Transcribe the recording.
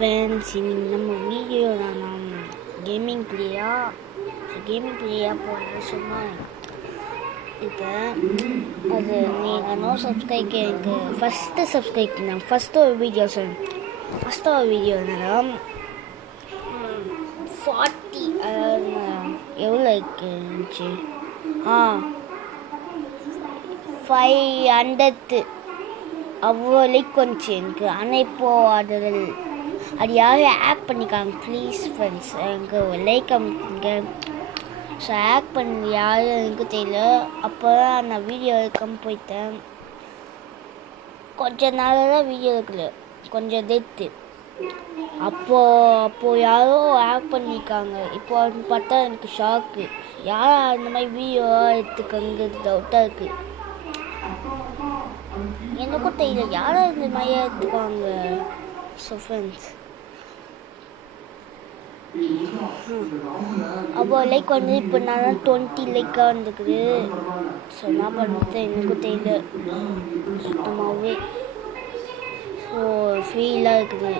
Friends, இன்னைக்கு நம்ம வீடியோவில் நான் கேமிங் பிளேயாக போடுற சும்மா இப்போ அது நீங்கள் நோ சப்ஸ்கிரைப் எனக்கு ஃபஸ்ட்டு ஒரு வீடியோ என்னன்னா 40 அதாவது எவ்வளோ லைக் இருந்துச்சு 500 அவ்வளோ லைக் வந்துச்சு எனக்கு. ஆனால் இப்போது அது யாரும் ஆட் பண்ணிக்காங்க. ப்ளீஸ் ஃப்ரெண்ட்ஸ், எனக்கு ஒரு லைக் அமைங்க. ஸோ ஆட் பண்ணி யாரும் எனக்கு தெரியல. அப்போ தான் நான் வீடியோ எடுக்காமல் போயிட்டேன். கொஞ்சம் நாளாக தான் வீடியோ எடுக்கல, கொஞ்சம் டேட்டு. அப்போது யாரோ ஆட் பண்ணியிருக்காங்க. இப்போ பார்த்தா எனக்கு ஷாக்கு. யாரும் அந்த மாதிரி வீடியோ எடுத்துக்கங்கிறது டவுட்டாக இருக்குது. எனக்கும் தெரியல யாரும் இந்த மாதிரி எடுத்துக்காங்க. ஸோ ஃப்ரெண்ட்ஸ், அப்போ லைக் வந்து இப்போ நான் 20 லைக்காக வந்துருக்குது. ஸோ என்ன பண்ணுறது எனக்கும் தெரியல சுத்தமாகவே. ஸோ ஃபீலாக இருக்குது.